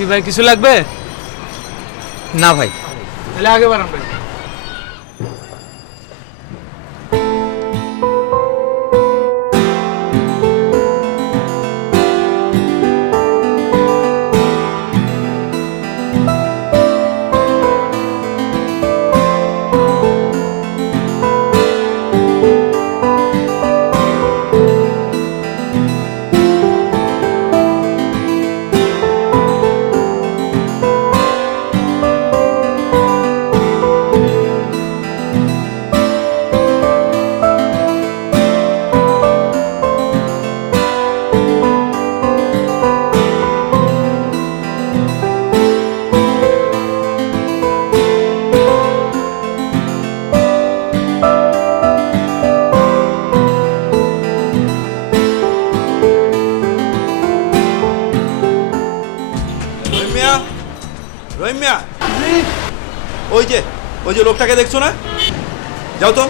কি ভাই কিছু লাগবে? না ভাই। তাহলে আগে বাড়ান ভাই। রহিমিয়া, ওই যে লোকটাকে দেখছো না, যাও তো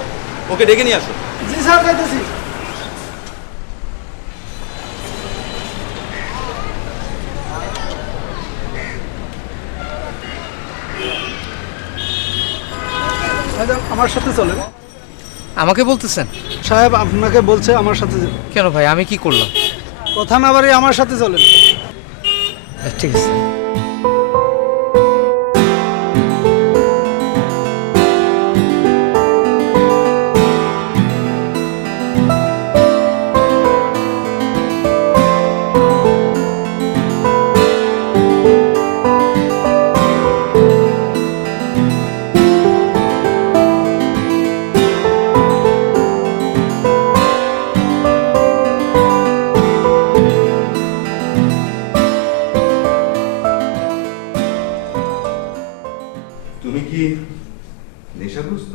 ওকে ডেকে নিয়ে আসো। জি স্যার, যাইতেছি। আমার সাথে চলে। আমাকে বলতেছেন? সাহেব আপনাকে বলছে আমার সাথে। কেন ভাই, আমি কি করলাম? কথা না বাড়ি আমার সাথে চলেন। ঠিক আছে। তুমি কি নেশাগ্রস্ত?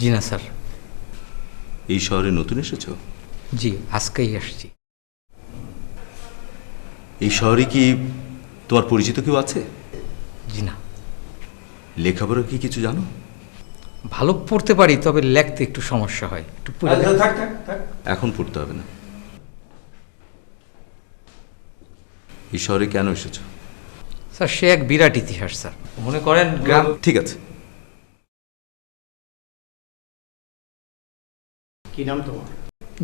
জি না স্যার। এই শহরে নতুন এসেছো? জি, আজকেই আসছি। এই শহরে কি তোমার পরিচিত কেউ আছে? জি না। লেখাপড়া কি কিছু জানো? ভালো পড়তে পারি, তবে লিখতে একটু সমস্যা হয়। একটু পড়ে থাক, এখন পড়তে হবে না। এই শহরে কেন এসেছো? স্যার, সে এক বিরাট ইতিহাস স্যার। মনে করেন গ্রাম। ঠিক আছে। কি নাম তোমার?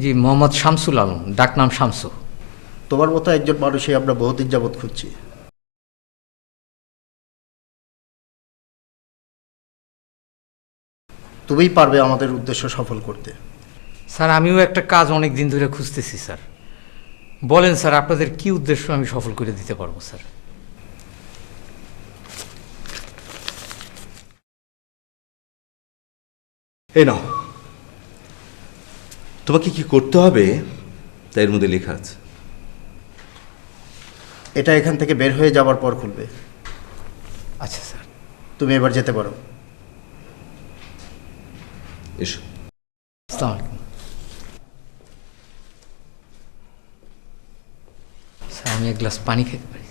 জি, মোহাম্মদ শামসুল আলম, ডাকনাম শামসু। তোমার মতো একজন মানুষই আমরা বহুদিন যাবৎ খুঁজছি। তুমিই পারবে আমাদের উদ্দেশ্য সফল করতে। স্যার, আমিও একটা কাজ অনেক দিন ধরে খুঁজতেছি স্যার। বলেন স্যার, আপনাদের কি উদ্দেশ্য আমি সফল করে দিতে পারবো স্যার? এই নাও, তোমাকে কি করতে হবে তাই এর মধ্যে লেখা আছে। এটা এখান থেকে বের হয়ে যাওয়ার পর খুলবে। আচ্ছা স্যার। তুমি এবার যেতে পারো। এসো। আসসালামু আলাইকুম স্যার, আমি এক গ্লাস পানি খেতে পারি?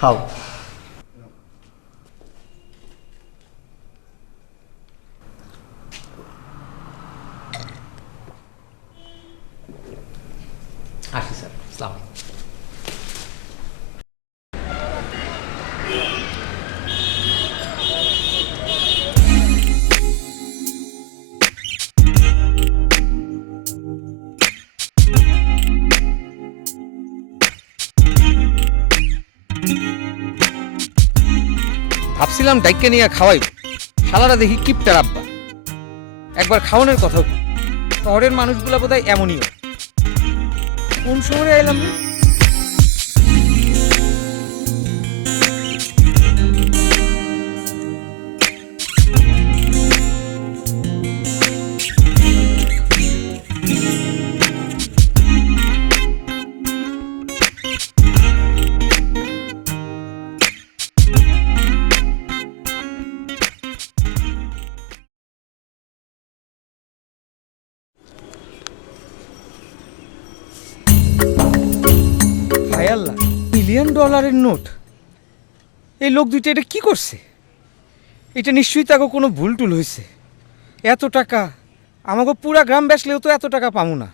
খাও। আসি স্যার। আসসালামু আলাইকুম। ভাবছিলাম ডাইকে নিয়ে খাওয়াই, শালারা দেখি কিপটার আব্বা। একবার খাওয়ানোর কথাও কই। শহরের মানুষগুলা বোধহয় এমনই হয়। কোন শহরে এলাম রে? হায় আল্লাহ, $1,000,000 নোট! এই লোক দুইটা এটা কি করছে? এটা নিশ্চয়ই তাকে কোনো ভুল টুল হয়েছে। এত টাকা আমাকে পুরা গ্রাম বেচলেও তো এত টাকা পাবো না।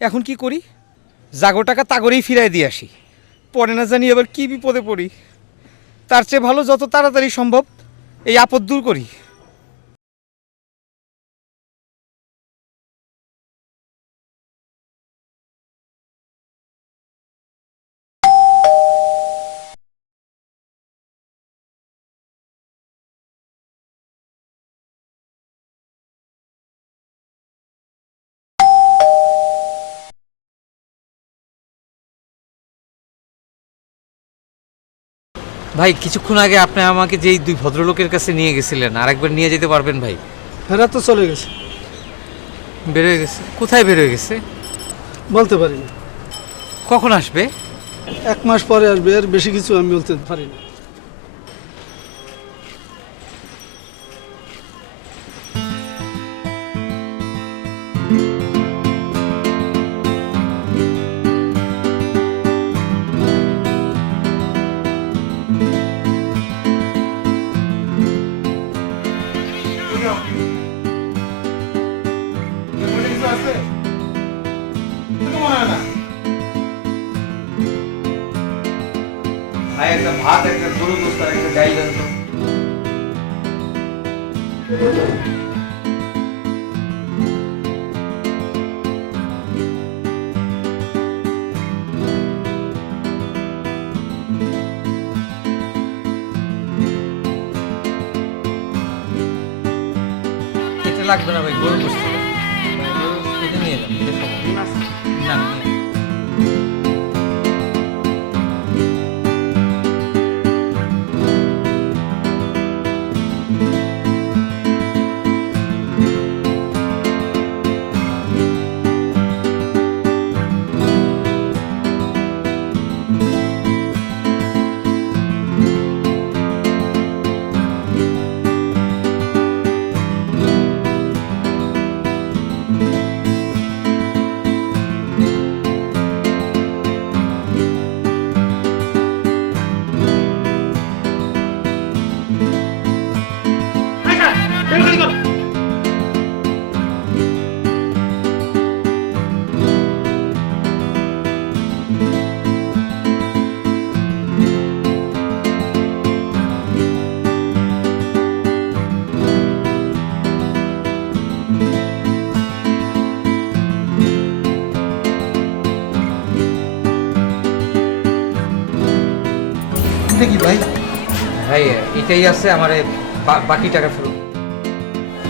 এখন কি করি? জাগো টাকা তাগরেই ফিরাই দিয়ে আসি, পরে না জানি আবার কি বিপদে পড়ি। তার চেয়ে ভালো যত তাড়াতাড়ি সম্ভব এই আপদ দূর করি। ভাই, কিছুক্ষণ আগে আপনি আমাকে যেই দুই ভদ্রলোকের কাছে নিয়ে গেছিলেন, আরেকবার নিয়ে যেতে পারবেন ভাই? এরা তো চলে গেছে। বের হয়ে গেছে? কোথায় বের হয়ে গেছে? বলতে পারি না। কখন আসবে? 1 মাস পরে আসবে, এর বেশি কিছু আমি বলতে পারি না। ভাই, একটা ভাত, একটা গরু গোস্ত আর একটা ডাল দেন তো। এটা লাগবে না ভাই, গরু গোস্ত এটা নিয়ে যান, এটা খাবো না। নিয়ে যান। কি ভাই? ভাই, এটাই আছে আমার, বাকি টাকা ফেরত।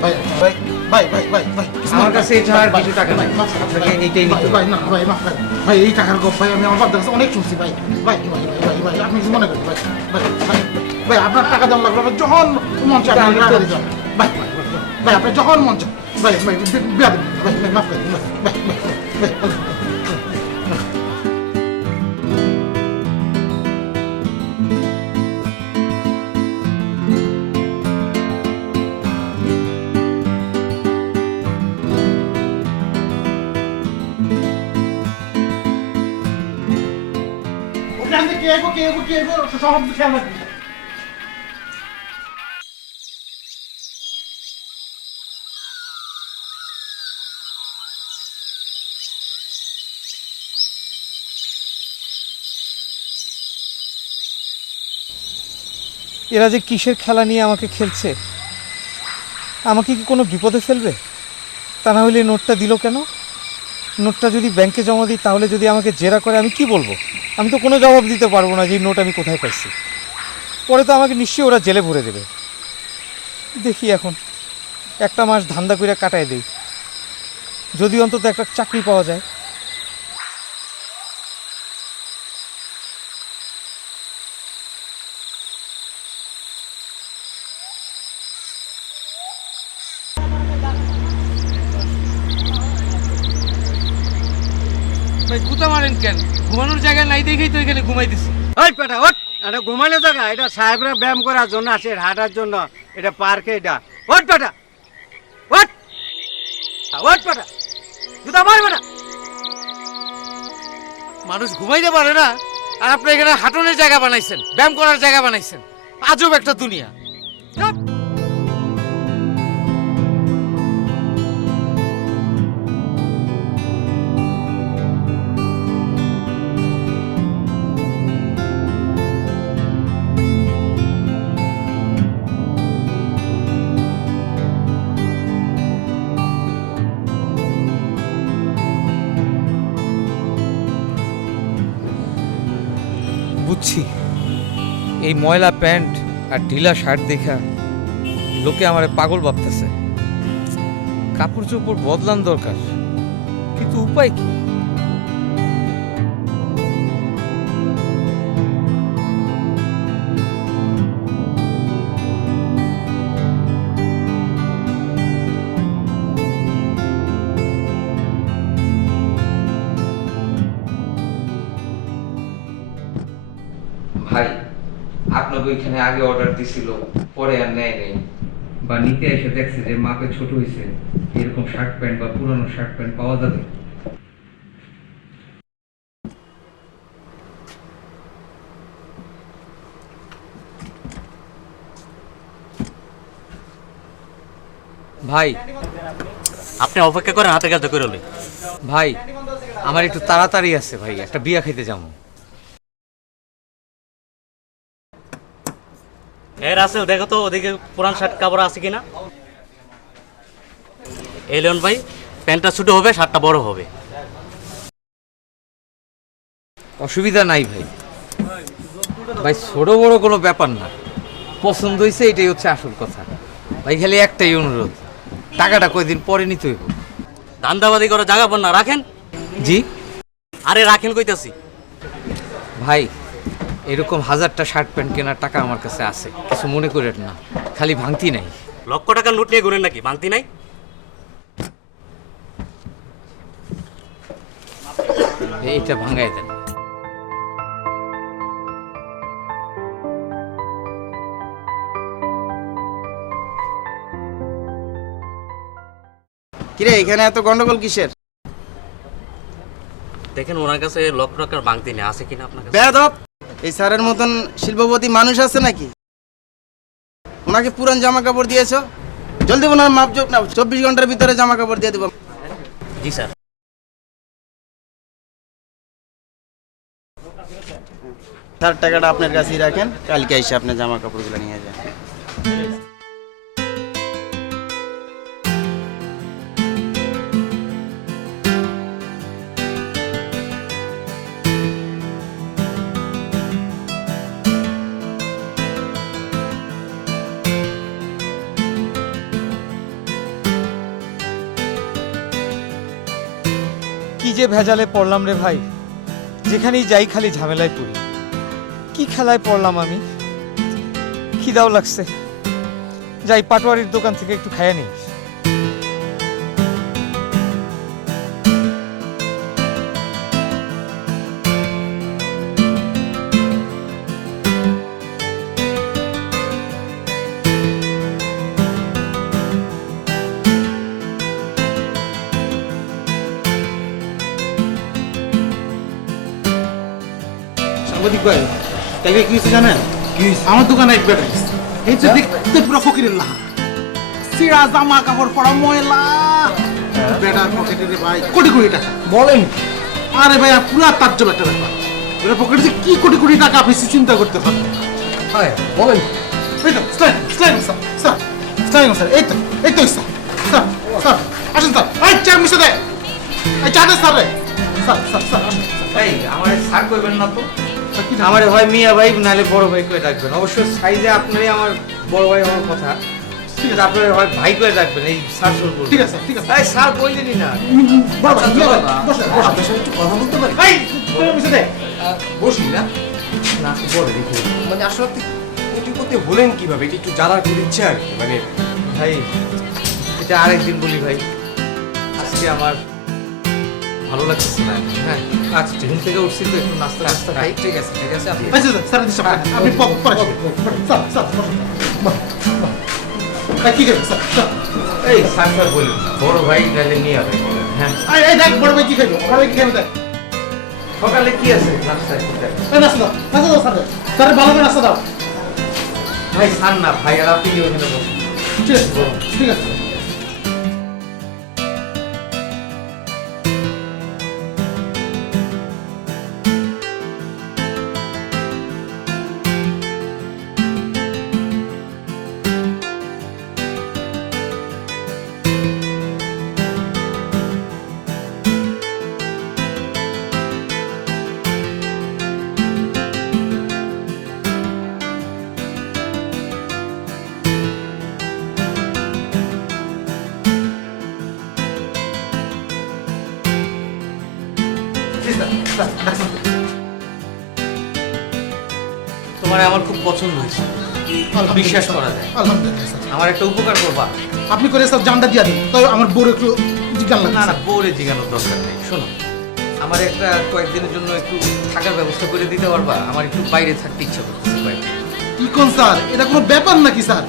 ভাই ভাই ভাই ভাই ভাই ভাই আমার কাছে এছাড়া আর কিছু টাকা নাই, আপনাকে এইটাই নিতে হবে। ভাই না ভাই মাফ করেন ভাই, এই টাকার গপ ভাই আমি আমার বাবার কাছে অনেক শুনছি ভাই। ভাই ভাই ভাই ভাই আপনি কিছু মনে করেন ভাই। ভাই ভাই ভাই আপনার টাকা দেওয়া লাগবে, আপনি যখন মন চায় আপনি টাকা দিয়ে যান। ভাই ভাই ভাই আপনি যখন মন চায় ভাই ভাই বিয়া দেন ভাই, ভাই মাফ করেন ভাই ভাই ভাই ভাই। সব খেয়াল রাখবি। এরা যে কিসের খেলা নিয়ে আমাকে খেলছে, আমাকে কি কোনো বিপদে ফেলবে? তা না হলে নোটটা দিল কেন? নোটটা যদি ব্যাংকে জমা দিই তাহলে যদি আমাকে জেরা করে আমি কি বলবো? আমি তো কোনো জবাব দিতে পারবো না যে এই নোট আমি কোথায় পাইছি। পরে তো আমাকে নিশ্চয়ই ওরা জেলে ভরে দেবে। দেখি এখন একটা মাস ধান্দা করে কাটায় দেই, যদি অন্তত একটা চাকরি পাওয়া যায়। ভাই গুতা মারেন কেন? ঘুমানোর জায়গা নাই দেখেই তো এখানে ঘুমাই দিছি। ওই পেটা ওট, এটা ঘুমানো জায়গা, এটা সাহেবরা ব্যায়াম করার জন্য আছে, হাঁটার জন্য, এটা পার্কে, এটা ওট পেটা ওট ওট পেটা, জুতা মার বেটা। মানুষ ঘুমাইতে পারে না, আর আপনি এখানে হাঁটনের জায়গা বানাইছেন, ব্যায়াম করার জায়গা বানাইছেন। আজব একটা দুনিয়া। বুঝছি, এই ময়লা প্যান্ট আর ঢিলা শার্ট দেখা লোকে আমারে পাগল ভাবতেছে। কাপড় চোপড় বদলান দরকার, কিন্তু উপায় কি? ভাই, আপনাকে ওইখানে আগে অর্ডার দিছিল, পরে আর নেয় নেই, বা নিতে এসে দেখছে যে মাপে ছোট হয়েছে, এরকম শার্ট প্যান্ট বা পুরানো শার্ট প্যান্ট পাওয়া যাবে? ভাই আপনি অপেক্ষা করেন, হাতে কাজটা করে লই। ভাই, আমার একটু তাড়াতাড়ি আছে ভাই, একটা বিয়া খাইতে যাবো। এ রাসেল, দেখো তো ওদিকে পুরান শার্ট কাপড় আছে কিনা। এলিয়ন ভাই, প্যান্টটা ছোট হবে, শার্টটা বড় হবে। অসুবিধা নাই ভাই, ভাই ছোট বড় কোনো ব্যাপার না, পছন্দ হয়েছে এটাই হচ্ছে আসল কথা। ভাই খালি একটাই অনুরোধ, টাকাটা কয়দিন পরে নিতে হইব। ধান্দাবাদি করে জায়গা পান না, রাখেন। জি আরে রাখেন কইতাছি। ভাই, এরকম 1000টা শার্ট প্যান্ট কেনার টাকা আমার কাছে আছে, কিছু মনে করেন না, খালি ভাঙতি নাই। লক্ষ টাকার নোট নিয়ে ঘুরেন নাকি, ভাঙতি নাই? এইটা ভাঙাই দেন। কিরে, এখানে এত গন্ডগোল কিসের? দেখেন ওনার কাছে লক্ষ টাকার ভাঙতি নেই, আছে কিনা আপনার কাছে? বেয়াদব, এই স্যারের মতন শিল্পপতি মানুষ আছে নাকি? ওনাকে পুরান জামা কাপড় দিয়েছো, জলদি ওনার মাপ যোগ না, 24 ঘন্টার ভিতরে জামা কাপড় দিয়ে দেবো। জি স্যার। স্যার, টাকাটা আপনার কাছেই রাখেন, কালকে এসে আপনার জামা কাপড়গুলো নিয়ে যান। কি যে ভেজালে পড়লাম রে ভাই, যেখানেই যাই খালি ঝামেলায় পড়ি। কি খেলায় পড়লাম আমি? খিদাও লাগছে, যাই পাটোয়ারির দোকান থেকে একটু খাইয়া নিই। সাংবাদিক ভাই, কালকে কি হয়েছে জানেন? আমার দোকানে এক বেটা এসেছে। এই যে দেখতে পুরো ফকিরের লাহা, সিরা জামা কাপড় পরা ময়লা, বেটার পকেটে রে ভাই কোটি কোটি টাকা। বলেন? আরে ভাই, পুরা তাজ্জব একটা ব্যাপার। বেটার পকেটে যে কি কোটি কোটি টাকা আপনি চিন্তা করতে পারেন। হ্যাঁ বলেন। এই তো স্যার, এই তো স্যার, স্যার আসেন স্যার। এই চা মিশে দে, এই চা দে স্যার রে। স্যার আসেন। ভাই, আমার স্যার কইবেন না তো? স্যার কি আমার হয় মিয়া ভাই নাহলে বড় ভাই করে ডাকবেন। অবশ্য সাইজে আপনারই আমার বড় ভাই হওয়ার কথা, ঠিক আছে আপনার হয় ভাই করে ডাকবেন। এই স্যার শুরু করবেন। ঠিক আছে ঠিক আছে এই স্যার বললেনই না। বড় ভাই, মিয়া ভাই, বসে বসে আপনার সাথে একটু কথা বলতে পারি? এই তোর পিছে দে বসি না? না বলে দেখি। মানে আসলে আপনি কোটিপতি হলেন কিভাবে? এটা একটু জানার খুব ইচ্ছে আর কি। মানে ভাই এটা আরেকদিন বলি ভাই, আজকে আমার ভালো লাগতেছে না। হ্যাঁ আজকে ঘুম থেকে উঠছি তো একটু নাস্তা নাস্তা খাই। ঠিক আছে ঠিক আছে, আপনি আচ্ছা স্যার দিশা আপনি পরে স্যার স্যার বসুন ভাই কি খাবেন স্যার স্যার এই স্যার স্যার বলুন, বড় ভাই নাহলে মিয়া ভাই বলেন। হ্যাঁ এই দেখ বড় ভাই কি খাইলো, বড় ভাই কি খাইলো দেখ সকালে কি আছে নাস্তায়? এই নাস্তা দাও স্যার, স্যার ভালো করে নাস্তা দাও। ভাই স্যার না ভাই, আর আপনি কি ওখানে বসুন। ঠিক আছে ঠিক আছে তোমার আমার খুব পছন্দ হয়েছে, বিশ্বাস করা যায়। আলহামদুলিল্লাহ স্যার আমার একটা উপকার করবা? আপনি করে সব জানটা দিয়া দিন, তাই আমার বউর একটু জিজ্ঞাসা লাগে না না বউরে জিগানোর দরকার নেই। শোনো, আমার একটা কয়েকদিনের জন্য একটু থাকার ব্যবস্থা করে দিতে পারবা? আমার একটু বাইরে থাকতে ইচ্ছা করতেছে বাইরে। কি কোন স্যার, এটা কোনো ব্যাপার নাকি স্যার?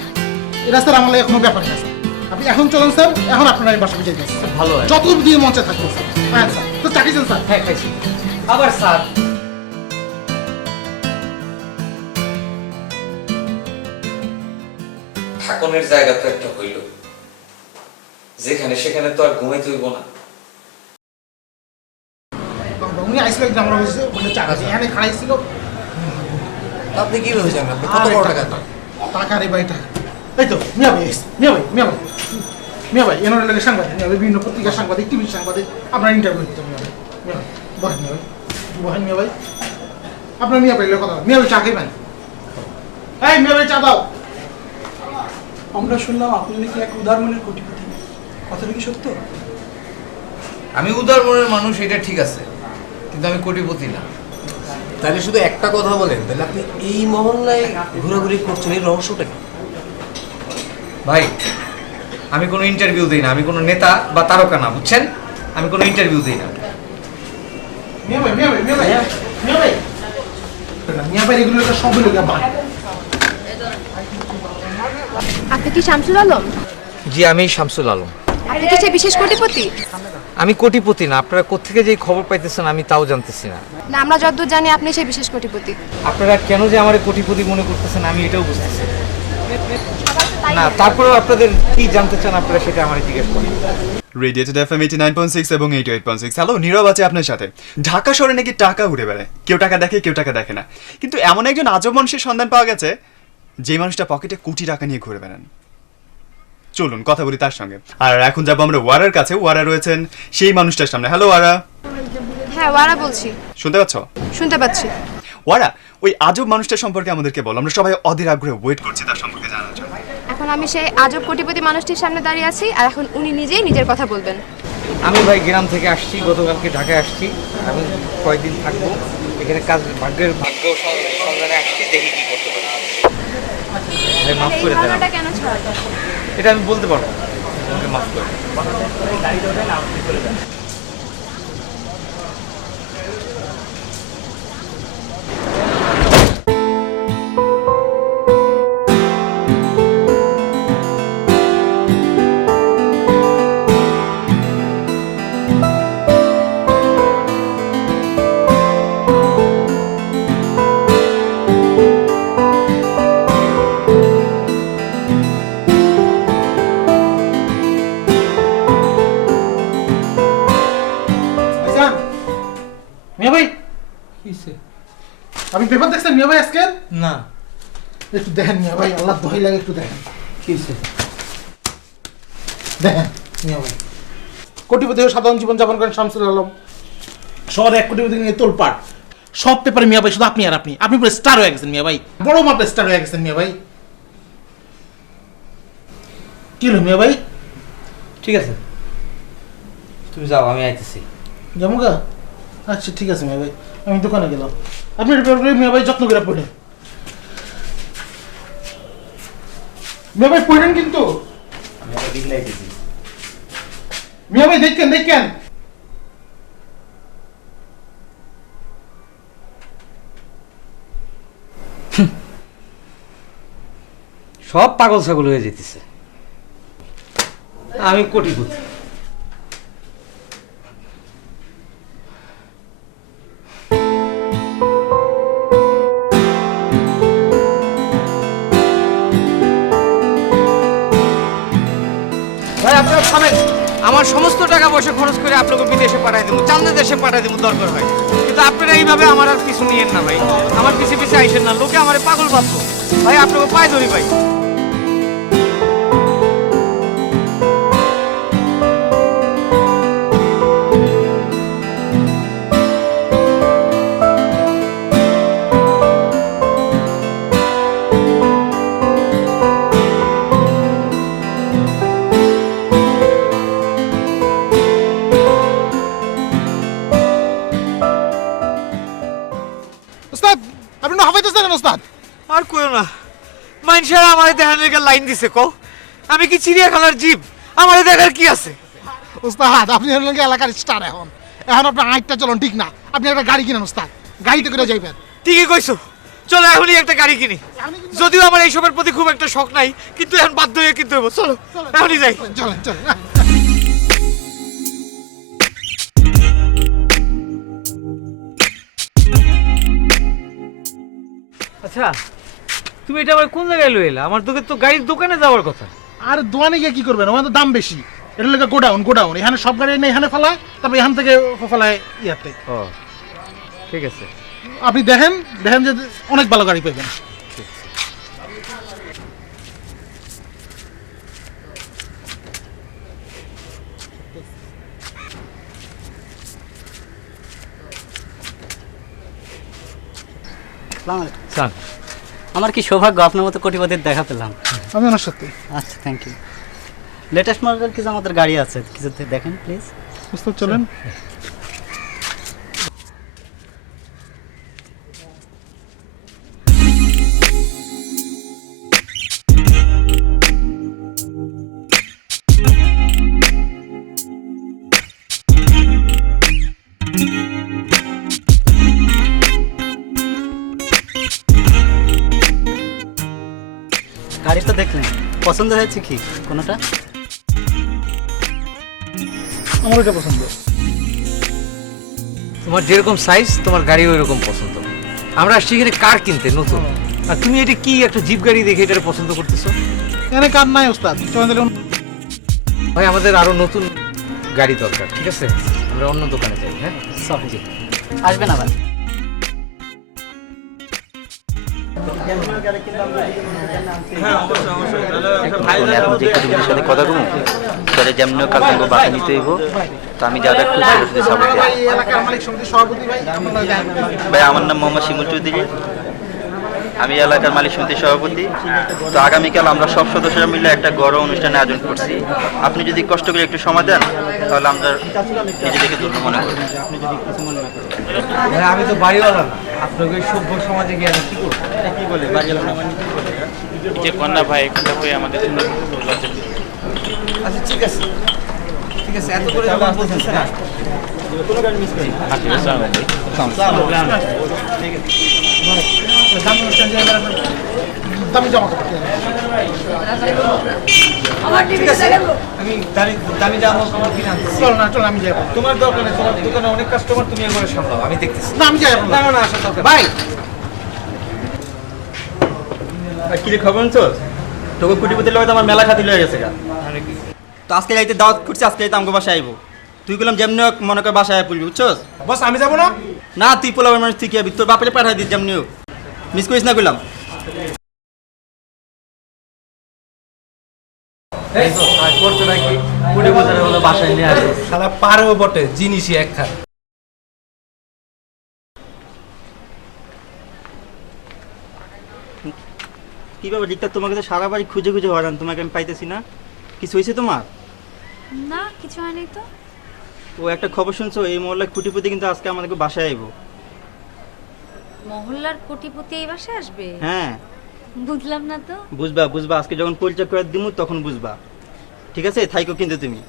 এটা স্যার আমার লাগে কোনো ব্যাপার না স্যার। আপনি এখন চলেন স্যার, এখন আপনারা এই বাসা বুঝে গেছেন ভালো হয়। যত দিন মঞ্চে থাকবেন স্যার। হ্যাঁ স্যার, তো চাকিয়েছেন স্যার। হ্যাঁ খাইছি। আবার স্যার থাকনের জায়গা তো একটা হইল, যেখানে সেখানে তো আর ঘুমাইতে হইব না। উনি আইসিল একদম আমরা হয়েছে ওখানে চাকাছি এখানে খাইছিল। আপনি কিভাবে জানেন? আপনি কত বড় টাকা? টাকা রে ভাই টাকা। এই তো মিয়া ভাই এসে, মিয়া ভাই এনার লাগে সাংবাদিক, মিয়া ভাই বিভিন্ন পত্রিকার সাংবাদিক, টিভির সাংবাদিক, আপনার ইন্টারভিউ দিতে মিয়া ভাই। বহেন মিয়া ভাই, আপনার মিয়া ভাই কথা মিয়া ভাই চা খাইবেন? এই মিয়া ভাই চা দাও। আমরা শুনলাম আপনি নাকি এক উদার মনের কোটিপতি, কথাটা কি সত্য? আমি উদার মনের মানুষ, এটা ঠিক আছে, কিন্তু আমি কোটিপতি না। তাহলে শুধু একটা কথা বলেন, তাহলে আপনি এই মহল্লায় ঘোরাঘুরি করছেন, এই রহস্যটা কি? ভাই আমি কোনো ইন্টারভিউ দিই না, আমি কোনো নেতা বা তারকা না, বুঝছেন? আমি কোনো ইন্টারভিউ দিই না। মিয়া ভাই এগুলো সবই লোক বাদ। আপনি কি শামসুল আলম? জি আমি শামসুল আলম। আপনি কি সেই বিশেষ কোটিপতি? আমি কোটিপতি না, আপনারা কোত্থেকে যে খবর পাইতেছেন আমি তাও জানতেছি না। না, আমরা যতদূর জানি আপনি সেই বিশেষ কোটিপতি। আপনারা কেন যে আমার কোটিপতি মনে করতেছেন আমি এটাও বুঝতেছি না। তারপরেও আপনাদের কি জানতে চান আপনারা সেটা আমার জিজ্ঞেস করুন। রেডিয়েটেড এফএম 89.6 এবং 88.6। হ্যালো, নীরব আছে আপনার সাথে। ঢাকা শহরে নাকি টাকা উড়ে বেড়ায়, কেউ টাকা দেখে কেউ টাকা দেখে না, কিন্তু এমন একজন আজব মানুষের সন্ধান পাওয়া গেছে যে মানুষটা পকেটে কোটি টাকা নিয়ে ঘুরে বেড়ান। চলুন কথা বলি তার সঙ্গে। আর এখন যাবো আমরা ওয়ারার কাছে। ওয়ারা রয়েছেন সেই মানুষটার সামনে। হ্যালো ওয়ারা। হ্যাঁ ওয়ারা বলছি। শুনতে পাচ্ছ? শুনতে পাচ্ছি। ওয়ারা, ওই আজব মানুষটার সম্পর্কে আমাদেরকে বল, আমরা সবাই অধীর আগ্রহে ওয়েট করছি তার সম্পর্কে জানার জন্য। এখন আমি সেই আজব কোটিপতি মানুষটির সামনে দাঁড়িয়ে আছি, আর এখন উনি নিজেই নিজের কথা বলবেন। আমি ভাই গ্রাম থেকে আসছি, গতকালকে ঢাকায় আসছি, আমি কয়েকদিন থাকবো এখানে। ভাগ্য সন্ধানে আসছি, দেখি কি করতে পারি। ভাই মাফ করে দেন, ঘটনাটা কেন ছড়ালো? এটা আমি বলতে পারবো, আমাকে মাফ করে দেন। মিয়া ভাই আপনি পেপার দেখছেন মিয়া ভাই আজকে? না একটু দেখেন মিয়া ভাই, আল্লাহ দোহাই লাগে একটু দেখেন। কি দেখেন মিয়া ভাই, কোটিপতি হয়ে সাধারণ জীবন যাপন করেন শামসুল আলম, শহরে 1 কোটিপতি নিয়ে তোলপাট। সব পেপারে মিয়া ভাই শুধু আপনি আর আপনি পুরো স্টার হয়ে গেছেন মিয়া ভাই, বড় মাপের স্টার হয়ে গেছেন মিয়া ভাই। কি হলো মিয়া ভাই? ঠিক আছে, তুমি যাও, আমি আইতেছি। যেমন গা? আচ্ছা ঠিক আছে মিয়া ভাই, আমি দোকানে গেলাম। আপনি এটা পেপার মিয়া ভাই যত্ন করে পড়েন। মিয়া ভাই পড়েন কিন্তু। মিয়া ভাই দেখেন। সব পাগল ছাগল হয়ে যেতেছে। আমি কোটিপতি। ভাই আপনারা থামেন, আমার সমস্ত টাকা পয়সা খরচ করে আপনাকে বিদেশে পাঠাই দেবো, চান্দের দেশে পাঠাই দেবো দরকার হয়, কিন্তু আপনারা এইভাবে আমার আর পিছু নিয়েন না ভাই, আমার পিছে পিছে আইসেন না, লোকে আমার পাগল ভাববো ভাই, আপনাকে পায়ে ধরি ভাই। ওস্তাদ আপনি না হাফাইতেছেন কেন ওস্তাদ? আর কইও না, মানুষের আমার দেখার লেগে লাইন দিছে, কও আমি কি চিড়িয়াখানার জীব? আমার দেখার কি আছে? ওস্তাদ আপনি হলেন কি এলাকার স্টার, এখন আপনার আইটটা চলন ঠিক না, আপনি একটা গাড়ি কিনেন ওস্তাদ, গাড়িতে করে যাইবেন। ঠিকই কইছো, চলো এখনই একটা গাড়ি কিনি, যদিও আমার এইসবের প্রতি খুব একটা শখ নাই, কিন্তু এখন বাধ্য হয়ে কিনতে হবে, চলো এখনই যাই। চলেন। আচ্ছা, তুমি এটা আবার কোন জায়গায় লয়ে এলা? আমার তো গাড়ির দোকানে যাওয়ার কথা। আর দোকানে গিয়ে কি করবেন, ওখানে তো দাম বেশি। এটা লেগে গোডাউন, এখানে সব গাড়ি এনে এখানে ফেলায়, তারপর এখান থেকে ফেলায় ইয়াতে। ও ঠিক আছে, আপনি দেখেন যে অনেক ভালো গাড়ি পাইবেন। স্যার আমার কি সৌভাগ্য আপনার মতো কোটিপতির দেখা পেলাম। আমি ওনার সাথে। আচ্ছা থ্যাংক ইউ। লেটেস্ট মডেল কিছু আমাদের গাড়ি আছে, কিছু দেখেন প্লিজ। ওস্তাদ চলেন। গাড়ি তো দেখলেন, পছন্দ হয়েছে কি কোনোটা? আমার এটা পছন্দ। তোমার যেরকম সাইজ, তোমার গাড়ি ওই রকম পছন্দ। আমরা আসছি এখানে কার কিনতে নতুন, আর তুমি এটা কি একটা জিপ গাড়ি দেখে এটা পছন্দ করতেছো? এখানে কার নাই ওস্তাদ, চলেন তাহলে ভাই আমাদের আরো নতুন গাড়ি দরকার, ঠিক আছে? আমরা অন্য দোকানে যাই। হ্যাঁ সরি, আসবেন আবার। সাথে কথা বলুন, তাহলে যেমন কাল থেকে বাসা নিতে হইব, তো আমি যারা একটু ভাই, আমার নাম মোহাম্মদ শিমুল চৌধুরী, আমি এলাকার মালিক সমিতির সভাপতি। তো আগামীকাল আমরা সব সদস্যরা মিলে একটা বড় অনুষ্ঠানের আয়োজন করছি। আপনি যদি কষ্ট করে একটু সময় দেন, তাহলে আমরা নিজেদেরকে ধন্য মনে করি। আমি তো বাড়িওয়ালা না, আপনাকে সভ্য সমাজে গিয়ে আমি কি করবো? কি বলে বাড়িওয়ালা না মানে যে কন্যা ভাই কথা কই আমাদের জন্য লজ্জা। আচ্ছা ঠিক আছে, এত করে যখন বলতেছে না, কোনো গাড়ি মিস করি দামি জামা কাপড় কিনেন। ঠিক আছে, আমি দামি জামা কাপড় কিনে আনতেছি। চল আমি যাবো। তোমার দরকার নেই, তোমার দোকানে অনেক কাস্টমার, তুমি একবারে সামলাও, আমি দেখতেছি। না আমি যাই না আসার দরকার ভাই। কি রে খবর তো তোকে কোটিপতির লগে আমার মেলা খাতি লয়ে গেছে গা। তো আজকে যাইতে দাওয়াত করছি, আজকে যাইতে আমাকে বাসায় আইবো। তুই বললাম যেমনি হোক মনে কর বাসায় পড়বি, বুঝছস? বস আমি যাবো না। না তুই পোলাবের মানুষ, তুই কি আবি? তোর বাপরে পাঠাই দিস যেমনি হোক, মিস করিস না বললাম। করতে নাকি কুড়ি বছরের হলো বাসায় নিয়ে আসে, শালা পারেও বটে, জিনিসই একখান। কি ব্যাপার রিক্তা, তোমাকে তো সারা বাড়ি খুঁজে খুঁজে হারান, তোমাকে আমি পাইতেছি না। কিছু হয়েছে তোমার? না, কিছু হয়নি তো। ও একটা খবর শুনছো, এই মহল্লার খুঁটিপতি কিন্তু আজকে আমাদেরকে বাসায় আইবো। মহল্লার কোটিপতি এই বাসায় আসবে? হ্যাঁ বুঝলাম না তো। বুঝবা বুঝবা, আজকে যখন পরিচয় করে দিমু তখন বুঝবা। ঠিক আছে, থাইকো কিন্তু তুমি।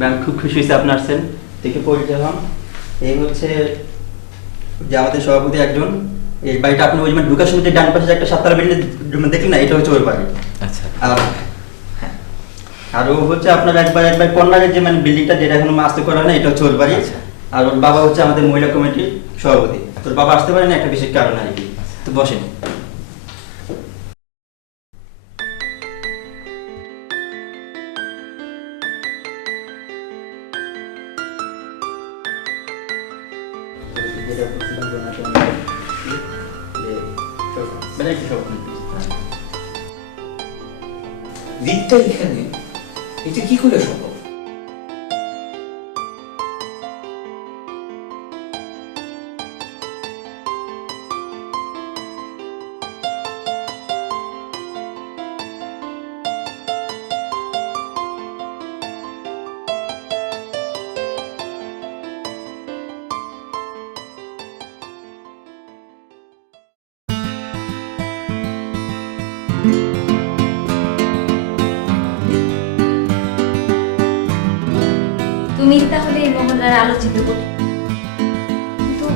ম্যাম খুব খুশি হয়েছে আপনি আসছেন, দেখে পরিচয় হন। এই হচ্ছে যে আমাদের সভাপতি একজন। এই বাড়িটা আপনি ওই ঢুকার সময় যে ডান পাশে যে একটা 7তলা বিল্ডিং দেখলেন না, এটা হচ্ছে ওই বাড়ি। আচ্ছা, আর ও হচ্ছে আপনার একবার কর্নারের যে মানে বিল্ডিংটা যেটা এখনো মাস্তে করা হয় না, এটা হচ্ছে ওর বাড়ি। আর ওর বাবা হচ্ছে আমাদের মহিলা কমিটির সভাপতি। তোর বাবা আসতে পারেনি একটা বিশেষ কারণ আর কি। তো বসেন। রিক্তা এখানে, এটা কি করে সম্ভব? তুমি তাহলে এই মহল্লার আলোচিত কোটি, কিন্তু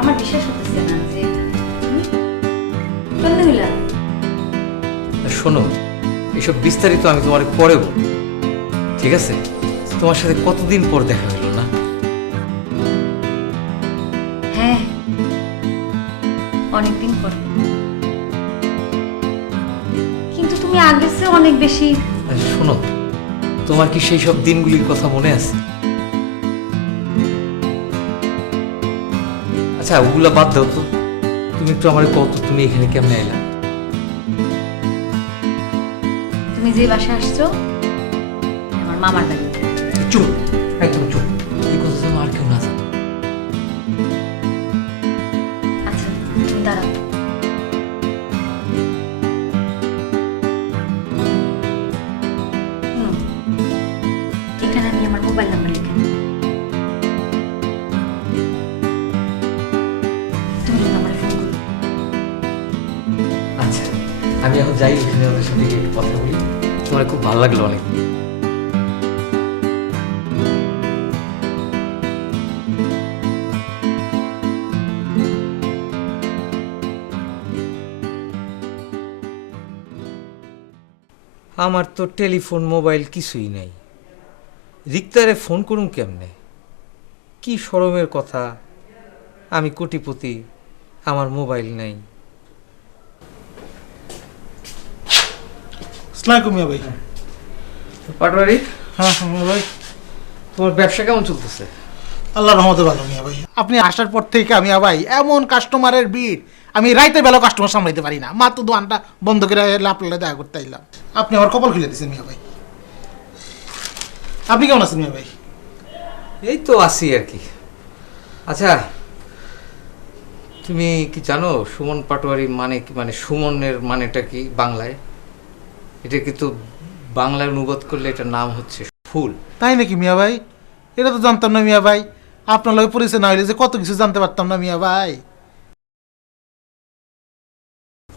আমার বিশ্বাস হতেছে না যে তুমি কেমনে হইলা। শোনো, এসব বিস্তারিত আমি তোমার পরে বলবো, ঠিক আছে? তোমার সাথে কতদিন পর দেখা হলো না? হ্যাঁ, অনেকদিন পর, কিন্তু তুমি আগের চেয়ে অনেক বেশি। শোনো, তোমার কি সেই সব দিনগুলির কথা মনে আছে? আচ্ছা, ওগুলা বাদ দাও তো, তুমি একটু আমার কত, তুমি এখানে কেমনে এলা? তুমি যে বাসায় আসছো আমার মামার বাড়ি। চুপ, একদম চুপ, এই কথা যেন আর কেউ না জানে। আচ্ছা, তুমি দাঁড়াও। এখানে আমি আমার মোবাইল নাম্বার লিখে দিই। তুমি কিন্তু আমার ফোন করো। আচ্ছা, আমি এখন যাই, এখানে ওদের সাথে গিয়ে একটু কথা বলি। তোমার খুব ভালো লাগলো অনেক। আমার তো টেলিফোন মোবাইল কিছুই নাই, রিক্তারে ফোন করুন কেমনে? কি শরমের কথা, আমি কোটিপতি, আমার মোবাইল নাই। আসসালামু মিয়া ভাই। পাটোয়ারি, হ্যাঁ মিয়া ভাই, তোমার ব্যবসা কেমন চলতেছে? আল্লাহর রহমতে ভালো মিয়া ভাই। আপনি আসার পর থেকে মিয়া ভাই এমন কাস্টমারের ভিড়, আমি রাইতে বেলা কাস্টমার সামলাইতে পারি না। মাত্র দোকানটা বন্ধ করে আপনার দেখা করতে আইলাম। আপনি আমার কপাল খুলে দিচ্ছেন মিয়া ভাই। আপনি কেমন আছেন মিয়া ভাই? এই তো আছি আর কি। আচ্ছা, তুমি কি জানো সুমন পাটোয়ারি মানে কি? মানে সুমনের মানেটা কি বাংলায়? এটা কিন্তু বাংলায় অনুবাদ করলে এটার নাম হচ্ছে ফুল। তাই নাকি মিয়া ভাই? এটা তো জানতাম না মিয়া ভাই। আপনার লগে পরিচয় না হইলে যে কত কিছু জানতে পারতাম না মিয়া ভাই।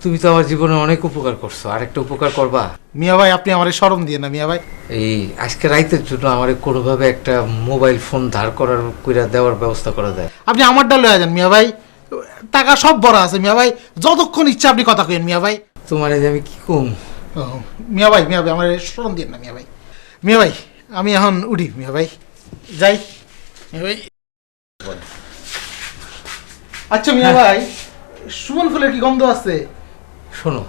তুমি তো আমার জীবনে অনেক উপকার করছো, আরেকটা উপকার করবা? মিয়া ভাই আপনি আমার শরম দিয়ে না মিয়া ভাই। এই আজকে রাইতের জন্য আমার কোনোভাবে একটা মোবাইল ফোন ধার করার কইরা দেওয়ার ব্যবস্থা করা যায়? আপনি আমারটা লয়ে যান মিয়া ভাই, টাকা সব বড় আছে মিয়া ভাই, যতক্ষণ ইচ্ছা আপনি কথা কইেন মিয়া ভাই। তোমার আমি কি কম? মিয়া ভাই আমার শরম দিয়ে না মিয়া ভাই। মিয়া ভাই আমি এখন উঠি মিয়া ভাই, যাই মিয়া ভাই। আচ্ছা মিয়া ভাই, সুমন ফুলের কি গন্ধ আছে? শোনো,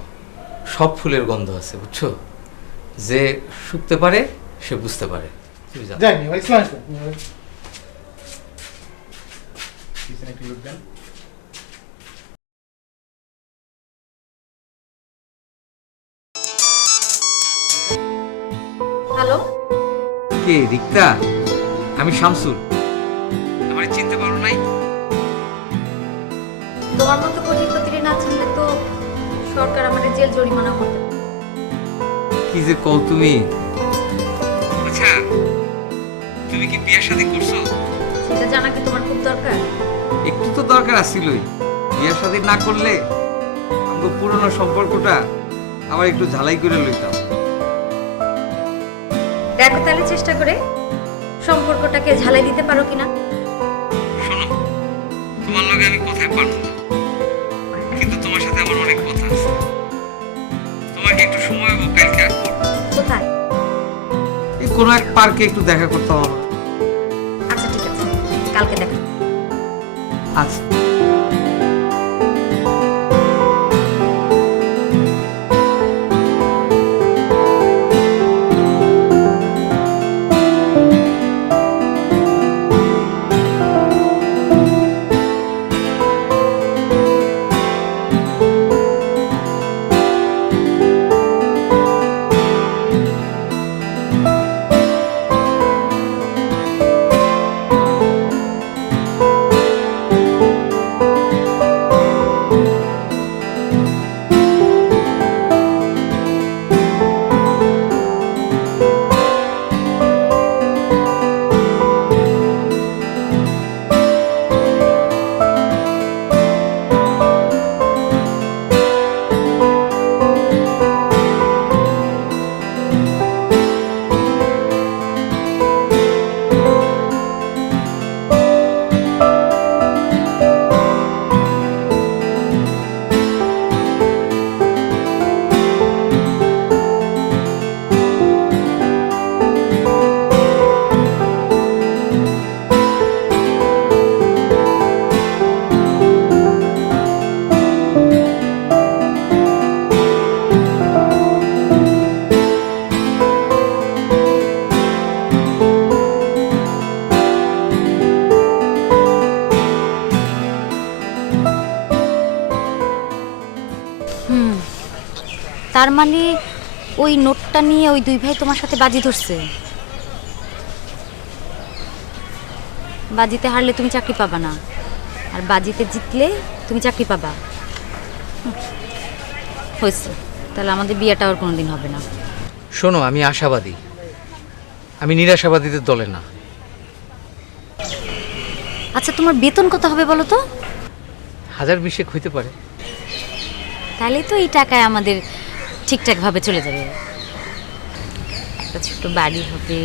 সব ফুলের গন্ধ আছে বুঝছো, যে শুকতে পারে সে বুঝতে পারে। তুমি যাও। যাই ভাই, ইসলাম হ্যালো, কে রিক্তা? আমি শামসুল। আমার চিনতে পারো নাই? তোমার মতো কোটিপতি না চিনলে তো সরকার আমাদের জেল জরিমানা করবে। কি যে কও তুমি? আচ্ছা, তুমি কি বিয়ে শাদী করছো? সেটা জানা কি তোমার খুব দরকার? একটু তো দরকার আসছিলই। বিয়ে শাদী না করলে আমাদের পুরনো সম্পর্কটা আবার একটু ঝালাই করে লইতাম। দেখো তাহলে চেষ্টা করে সম্পর্কটাকে ঝালাই দিতে পারো কিনা। শোনো, তোমার লগে আমি কথাই পারবো না, কিন্তু তোমার সাথে আমার অনেক কথা আছে। তোমার কি একটু সময় হবে কালকে? কোথায়? এই কোনো এক পার্কে একটু দেখা করতে হবে। আচ্ছা ঠিক আছে, কালকে দেখা। আচ্ছা। তার মানে ওই নোটটা নিয়ে ওই দুই ভাই তোমার সাথে বাজি ধরছে। বাজিতে হারলে তুমি চাকরি পাবা না, আর বাজিতে জিতলে তুমি চাকরি পাবা। হয়েছে, তাহলে আমাদের বিয়েটা আর কোনোদিন হবে না। শোনো, আমি আশাবাদী, আমি নিরাশাবাদীদের দলে না। আচ্ছা, তোমার বেতন কত হবে বলো তো? 1020 হইতে পারে। তাহলে তো এই টাকায় আমাদের ঠিকঠাকভাবে চলে যাবে। একটা ছোট্ট বাড়ি হবে,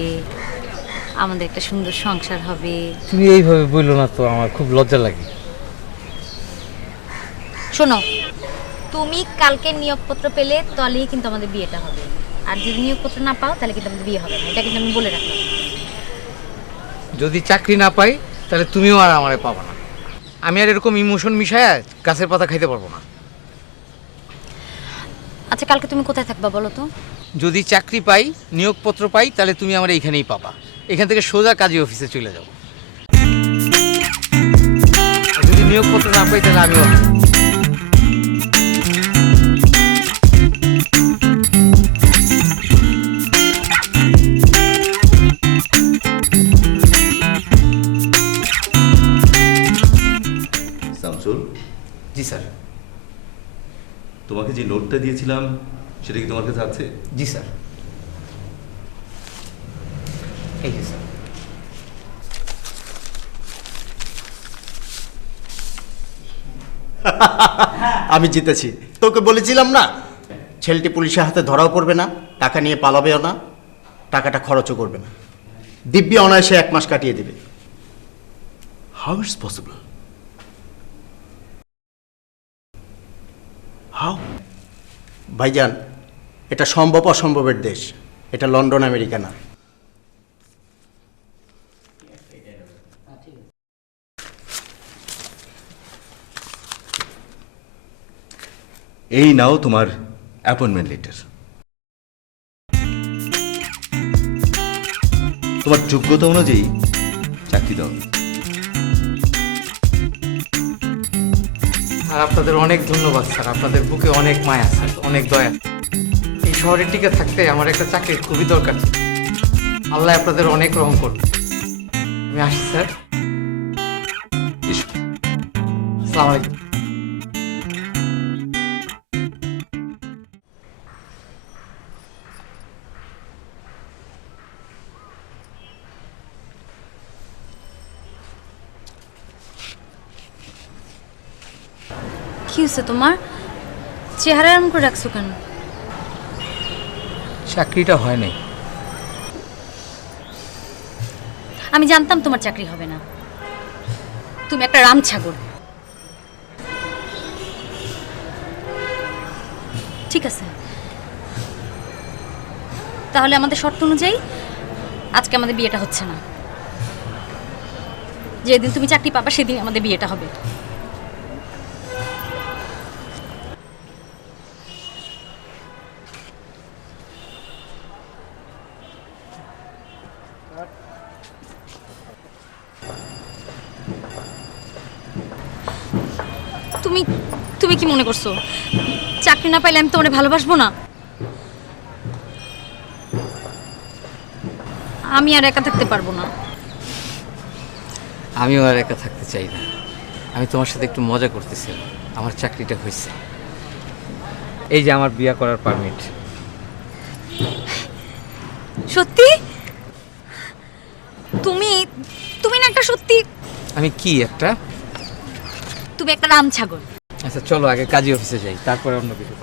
আমাদের একটা সুন্দর সংসার হবে। তুমি এইভাবে বললো না তো, আমার খুব লজ্জা লাগে। শোনো, তুমি কালকে নিয়োগপত্র পেলে তবেই কিন্তু আমাদের বিয়েটা হবে, আর যদি নিয়োগপত্র না পাও তাহলে কিন্তু আমাদের বিয়ে হবে না। এটা কিন্তু আমি বলে রাখলাম। যদি চাকরি না পাই তাহলে তুমিও আর আমারে পাবা না। আমি আর এরকম ইমোশন মিশায়া গাছের পাতা খাইতে পারবো না। আচ্ছা, কালকে তুমি কোথায় থাকবা বলো তো? যদি চাকরি পাই, নিয়োগপত্র পাই, তাহলে তুমি আমার এইখানেই পাবা। এখান থেকে সোজা কাজী অফিসে চলে যাও। যদি নিয়োগপত্র না পাই তাহলে আমিও। শামসুল। জি স্যার। তোমাকে যে নোটটা দিয়েছিলাম সেটা কি তোমার কাছে আছে? জি স্যার, এই যে স্যার। আমি জিতেছি। তোকে বলেছিলাম না, ছেলেটি পুলিশের হাতে ধরাও পড়বে না, টাকা নিয়ে পালাবেও না, টাকাটা খরচও করবে না। দিব্যি অনায়াসে 1 মাস কাটিয়ে দেবে। How it's possible? হাউ? ভাইজান, এটা সম্ভব অসম্ভবের দেশ। এটা লন্ডন, আমেরিকা না। এই নাও তোমার অ্যাপয়েন্টমেন্ট লেটার। তোমার যোগ্যতা অনুযায়ী চাকরি দাও। আর আপনাদের অনেক ধন্যবাদ স্যার, আপনাদের বুকে অনেক মায়া স্যার, অনেক দয়া। এই শহরে টিকে থাকতে আমার একটা চাকরির খুবই দরকার ছিল। আল্লাহ আপনাদের অনেক রহম করুন। আমি আসি স্যার। আসসালামু আলাইকুম। কি হয়েছে তোমার? চেহারা এরম করে রাখছো কেন? চাকরিটা হয় নাই। আমি জানতাম তোমার চাকরি হবে না। তুমি একটা রাম ছাগল। ঠিক আছে, তাহলে আমাদের শর্ত অনুযায়ী আজকে আমাদের বিয়েটা হচ্ছে না। যেদিন তুমি চাকরি পাবা সেদিন আমাদের বিয়েটা হবে। তুমি তুমি কি মনে করছো চাকরি না পাইলে আমি তোমারে ভালোবাসবো না? আমি আর একা থাকতে পারবো না। আমিও আর একা থাকতে চাই না। আমি তোমার সাথে একটু মজা করতেছিলাম। আমার চাকরিটা হয়েছে, এই যে আমার বিয়ে করার পারমিট। সত্যি? তুমি তুমি না একটা সত্যি, আমি কি একটা? তুমি একটা রাম ছাগল। আচ্ছা চলো আগে কাজী অফিসে যাই, তারপরে অন্য কিছু।